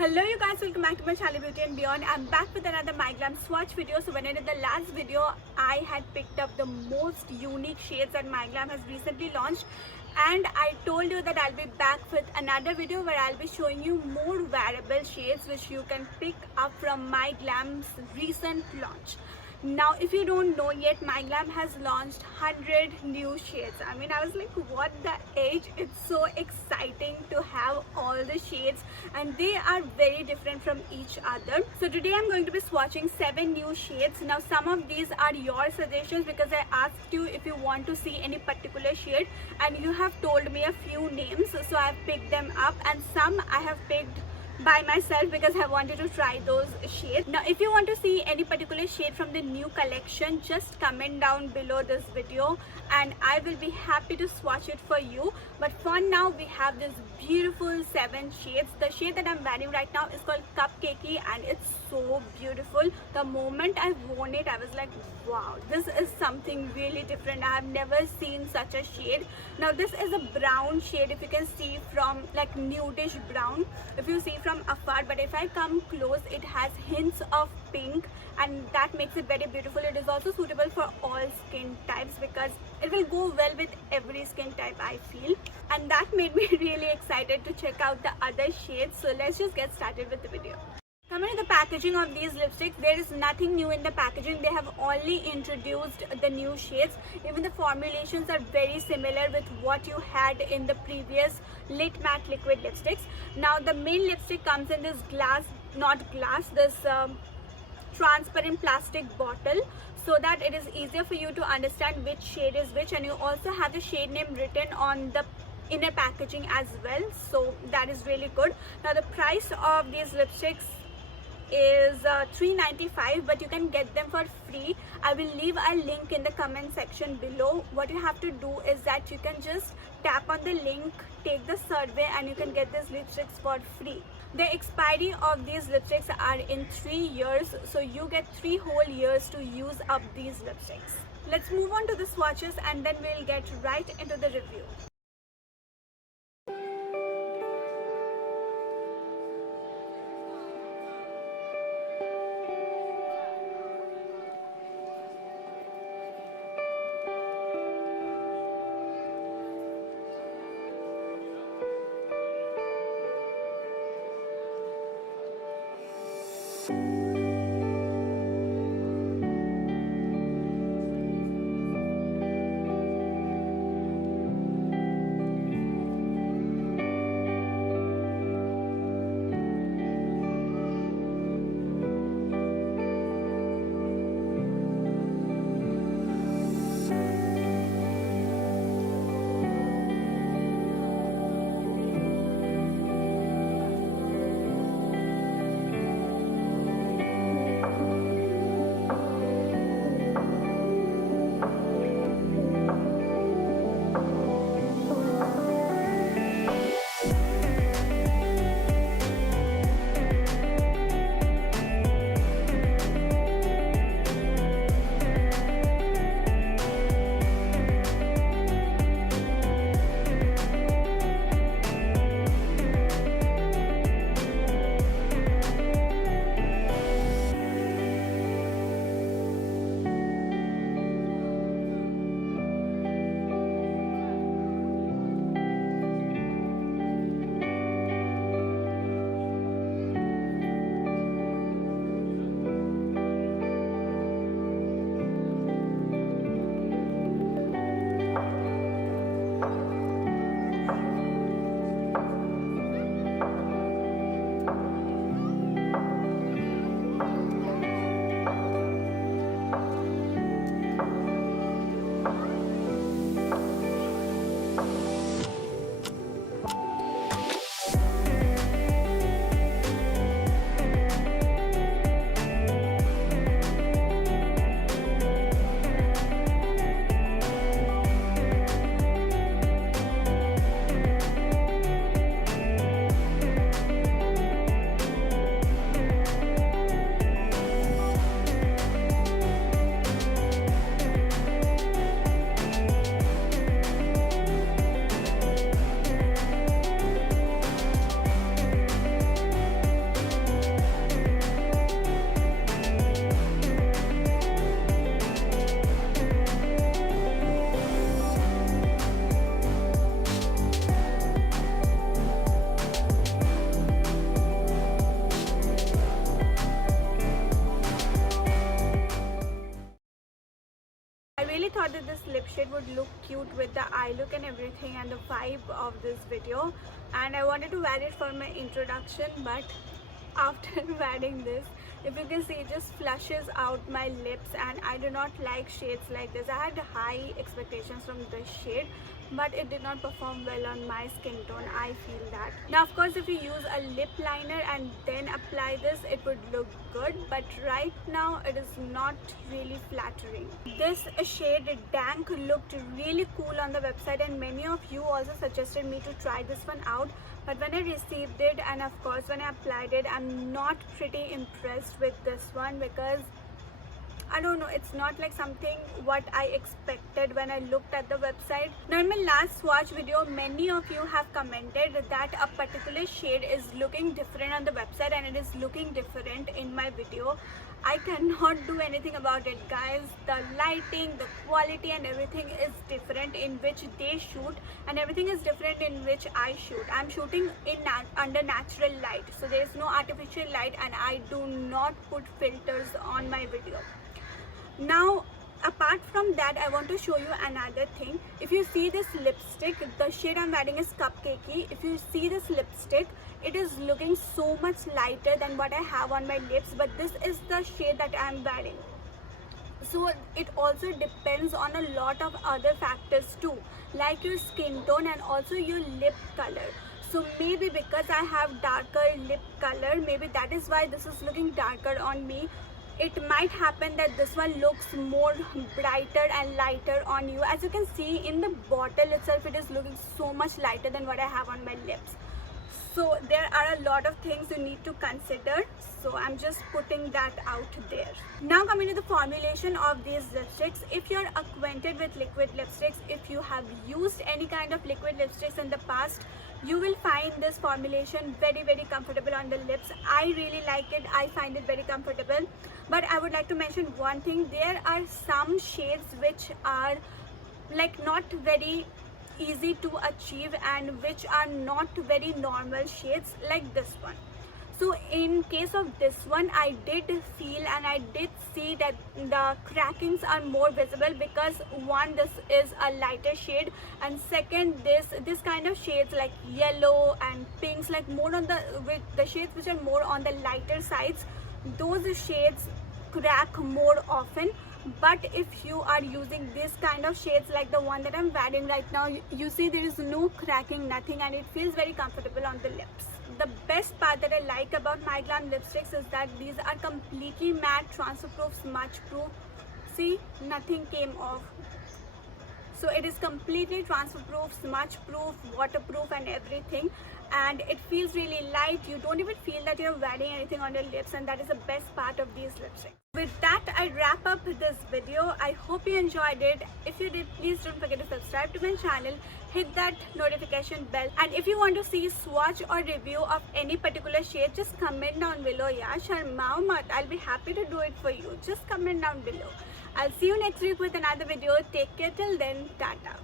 Hello you guys, welcome back to my channel Beauty and Beyond. I'm back with another My Glam swatch video. So when I did the last video, I had picked up the most unique shades that My Glam has recently launched, and I told you that I'll be back with another video where I'll be showing you more wearable shades which you can pick up from My Glam's recent launch. Now if you don't know yet, My Glam has launched 100 new shades. I mean, I was like, what the age? It's so exciting to have all the shades, and they are very different from each other. So today I'm going to be swatching 7 new shades. Now some of these are your suggestions because I asked you if you want to see any particular shade, and you have told me a few names, so I've picked them up, and some I have picked by myself because I wanted to try those shades. Now if you want to see any particular shade from the new collection, just comment down below this video and I will be happy to swatch it for you. But for now we have this beautiful 7 shades. The shade that I'm wearing right now is called Cupcakey and it's so beautiful. The moment I worn it, I was like, wow, this is something really different. I have never seen such a shade. Now this is a brown shade, if you can see, from like nudish brown if you see from afar, but if I come close, it has hints of pink and that makes it very beautiful. It is also suitable for all skin types because it will go well with every skin type, I feel, and that made me really excited to check out the other shades. So let's just get started with the video. Coming to the packaging of these lipsticks, there is nothing new in the packaging. They have only introduced the new shades. Even the formulations are very similar with what you had in the previous Lit Matte liquid lipsticks. Now the main lipstick comes in this transparent plastic bottle, so that it is easier for you to understand which shade is which, and you also have the shade name written on the inner packaging as well, so that is really good. Now the price of these lipsticks is $3.95, but you can get them for free. I will leave a link in the comment section below. What you have to do is that you can just tap on the link, take the survey, and you can get these lipsticks for free. The expiry of these lipsticks are in 3 years, so you get 3 whole years to use up these lipsticks. Let's move on to the swatches and then we'll get right into the review. thought that this lip shade would look cute with the eye look and everything and the vibe of this video, and I wanted to wear it for my introduction. But after wearing this, if you can see, it just flushes out my lips, and I do not like shades like this. I had high expectations from this shade, but it did not perform well on my skin tone. I feel that. Now of course, if you use a lip liner and then apply this, it would look good, but right now it is not really flattering. This shade Dank looked really cool on the website, and many of you also suggested me to try this one out. But when I received it, and of course when I applied it, I'm not pretty impressed with this one, because I don't know, it's not like something what I expected when I looked at the website. Now in my last swatch video, many of you have commented that a particular shade is looking different on the website and it is looking different in my video. I cannot do anything about it, guys. The lighting, the quality and everything is different in which they shoot, and everything is different in which I shoot. I'm shooting in under natural light, so there is no artificial light, and I do not put filters on my video. Now apart from that, I want to show you another thing. If you see this lipstick, the shade I'm wearing is Cupcakey. If you see this lipstick, it is looking so much lighter than what I have on my lips, but this is the shade that I'm wearing. So it also depends on a lot of other factors too, like your skin tone and also your lip color. So maybe because I have darker lip color, maybe that is why this is looking darker on me. It might happen that this one looks more brighter and lighter on you. As you can see in the bottle itself, it is looking so much lighter than what I have on my lips. So there are a lot of things you need to consider, so I'm just putting that out there. Now coming to the formulation of these lipsticks. If you're acquainted with liquid lipsticks, if you have used any kind of liquid lipsticks in the past, you will find this formulation very comfortable on the lips. I really like it. I find it very comfortable. But I would like to mention one thing. There are some shades which are like not very easy to achieve and which are not very normal shades, like this one. So in case of this one, I did feel and I did see that the crackings are more visible, because one, this is a lighter shade, and second, this kind of shades like yellow and pinks, like more on the shades which are more on the lighter sides, those shades crack more often. But if you are using this kind of shades like the one that I'm wearing right now, you see there is no cracking, nothing, and it feels very comfortable on the lips. The best part that I like about My Glam lipsticks is that these are completely matte, transfer proof, smudge proof. See, nothing came off. So it is completely transfer proof, smudge proof, waterproof and everything, and it feels really light. You don't even feel that you're wearing anything on your lips, and that is the best part of these lipsticks. With that, I wrap up this video. I hope you enjoyed it. If you did, please don't forget to subscribe to my channel, hit that notification bell, and if you want to see swatch or review of any particular shade, just comment down below. Yeah, sharmao mat, I'll be happy to do it for you. Just comment down below. I'll see you next week with another video. Take care till then. Tata.